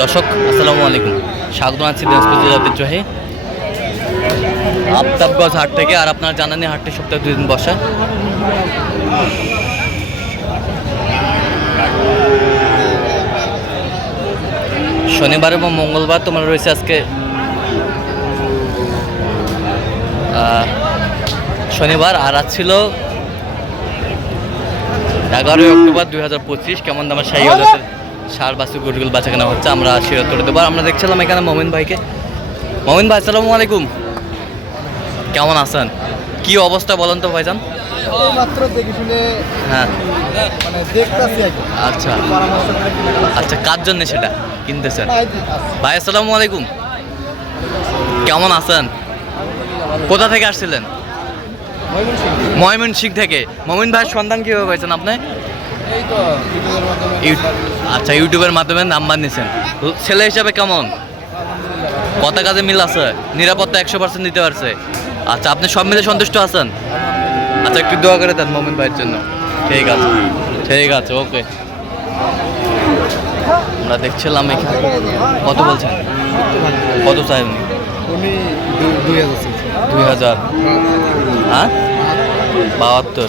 দর্শক, আসসালামু আলাইকুম। স্বাগত আছি দিনাজপুর জেলা ঐতিহ্যবাহী আফতাবগঞ্জ হাট থেকে, আর আপনারা জানানি হাটটি সপ্তাহে দুই দিন বসা। শনিবার এবং মঙ্গলবার তোমার রয়েছে আজকে শনিবার, আর আজ ছিল এগারোই অক্টোবর দুই হাজার পঁচিশ। কেমন দামের শাহী সার বাসু গরুগুলো বাঁচা কেনা হচ্ছে আমরা শিরত করে দেবো। আমরা দেখছিলাম এখানে মমিন ভাইকে। মমিন ভাই আসসালামু আলাইকুম। কেমন আছেন? কি অবস্থা বলেন তো ভাইজান? মাত্র দেখে শুনে হ্যাঁ। মানে দেখতেছি আচ্ছা। আচ্ছা কার জন্য সেটা কিনতেছেন। ভাই আসসালামু আলাইকুম। কেমন আছেন? কোথা থেকে আসছিলেন? ময়মনসিংহ। ময়মন সিং থেকে। মমিন ভাইয়ের সন্ধান কীভাবে পাইছেন আপনি? আচ্ছা ইউটিউবের মাধ্যমে নাম্বার নিছেন। ছেলে হিসাবে কেমন? কথা কাজে মিল আছে? নিরাপত্তা একশো পার্সেন্ট দিতে পারছে। আচ্ছা আপনি সব মিলে সন্তুষ্ট আছেন? আচ্ছা একটু দোয়া করে দেন মোমিন ভাইয়ের জন্য। ঠিক আছে। ঠিক আছে ওকে। আমরা দেখছিলাম এখানে। কত বলছেন? কত চাই উনি? দুই হাজার। হ্যাঁ? বাহাত্তর।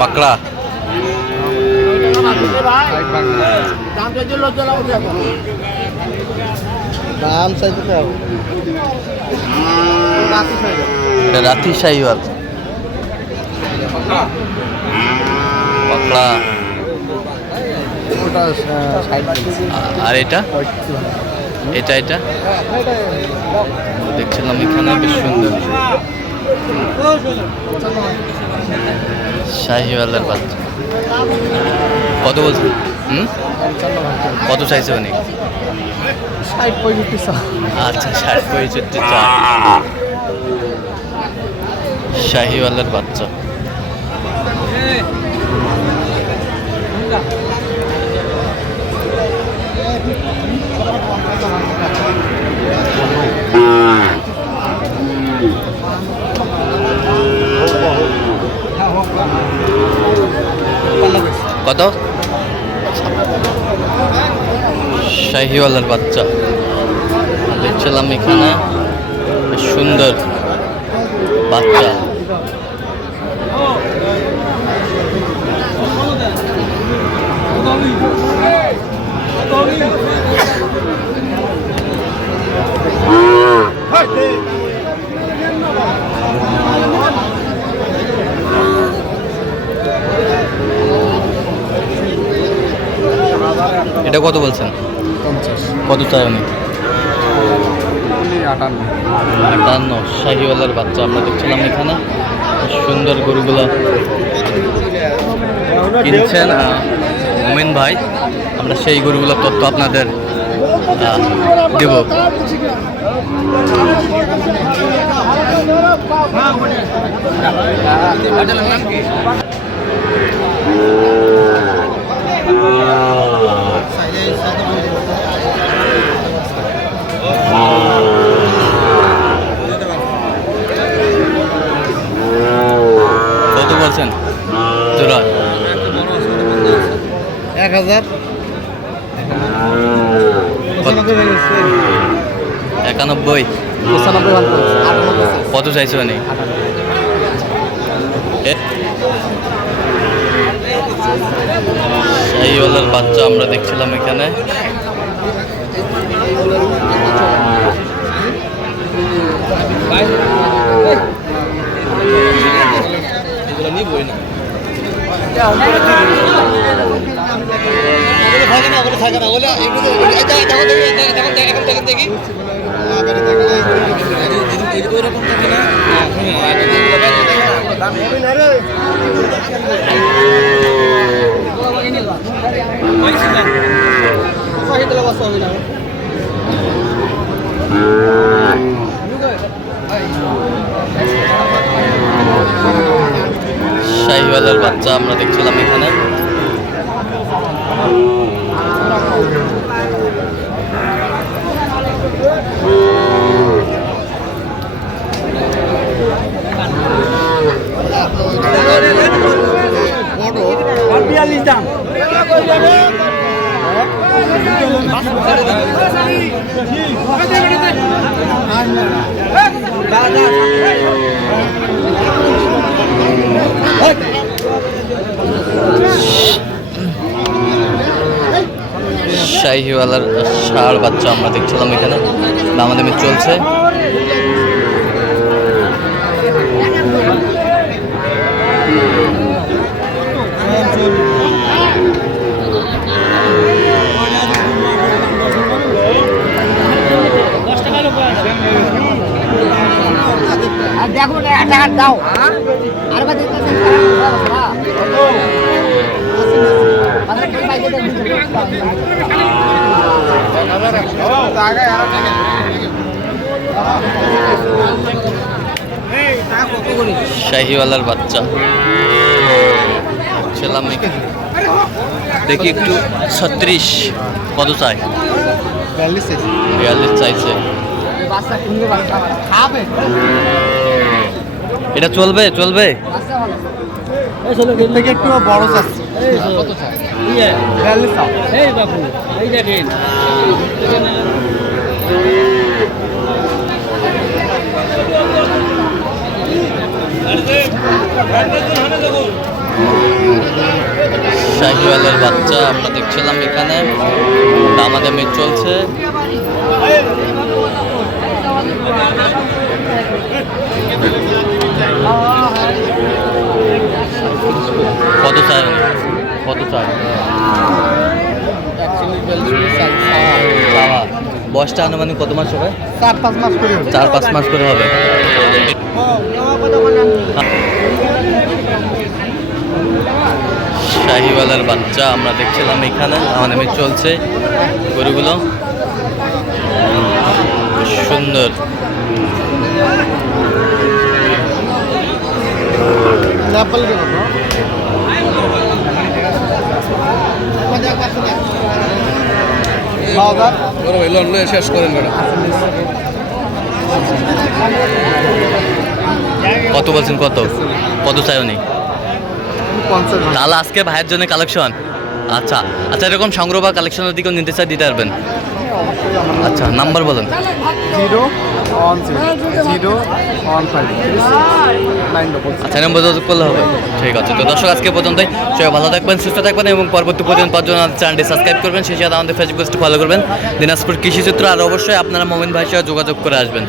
পাকড়া। রাতি শাহিওয়াল পাকড়া। আর এটা? এটা এটা? দেখছিলাম এখানে বেশ সুন্দর। শাহিওয়ালের বাচ্চা। কত বলছেন? হুম। কত চাইছে উনি? ষাট পঁয়ষট্টি চা। আচ্ছা ষাট পঁয়ষট্টি চার শাহিওয়ালের বাচ্চা। কত শাহিওয়ালের বাচ্চা দেখছিলাম এখানে সুন্দর বাচ্চা এটা কত বলছেন? পঞ্চাশ। কত উনি আটান্ন। আটান্ন। শাহিওয়ালার বাচ্চা আমরা দেখছিলাম এখানে। সুন্দর গরুগুলো কিনছেন মোমিন ভাই। আমরা সেই গরুগুলোর তথ্য আপনাদের দেব বলছেন জোড়া এক হাজার। একানব্বই। কত চাইছো উনি শাহিওয়ালার বাচ্চা আমরা দেখছিলাম এখানে। থাকে না ওগুলো এখন দেখি ওইরকম থাকে না বাচ্চা আমরা দেখছিলাম এখানে। শাহিওয়ালার ষাঁড় বাচ্চা আমরা দেখছিলাম এখানে। দামাদামি চলছে। দেখো না দাও আর বা দেখতেছেন শাহিওয়ালার বাচ্চা। ছিলাম দেখি একটু ছত্রিশ। কত চাই বিয়াল্লিশ চাইছে। এটা চলবে চলবে? একটু বড় চাচ্ছে। কত চাই বিয়াল্লিশ এই বাবু এই দেখেন শাহিওয়ালের বাচ্চা দেখছিলাম এখানে। দামাদামি চলছে। কত চাই কত চাই বয়সটা আনুমানিক কত মাস হবে? চার পাঁচ মাস করে হবে। চার পাঁচ মাস করে হবে। শাহিওয়ালার বাচ্চা আমরা দেখছিলাম এখানে দামাদামি চলছে গরুগুলো। সুন্দর। শেষ করেন কত বলছেন কত? কত চাই উনি? পঞ্চাশ তাহলে আজকে ভাইয়ের জন্য কালেকশন আচ্ছা আচ্ছা এরকম সংগ্রহ বা কালেকশনের দিকেও নিতে চাই দিতে পারবেন। আচ্ছা নাম্বার বলেন। জিরো আচ্ছা নম্বর যোগাযোগ করলে হবে। ঠিক আছে তো দর্শক আজকে পর্যন্তই। সবাই ভালো থাকবেন সুস্থ থাকবেন এবং পরবর্তী পর্যন্ত পাঁচজন চ্যানেলটি সাবস্ক্রাইব করবেন। সেই সাথে আমাদের ফেসবুক পেজটি ফলো করবেন। দিনাজপুর কৃষি চিত্র আর অবশ্যই আপনারা মোমিন ভাইয়ের সাথে যোগাযোগ করে আসবেন।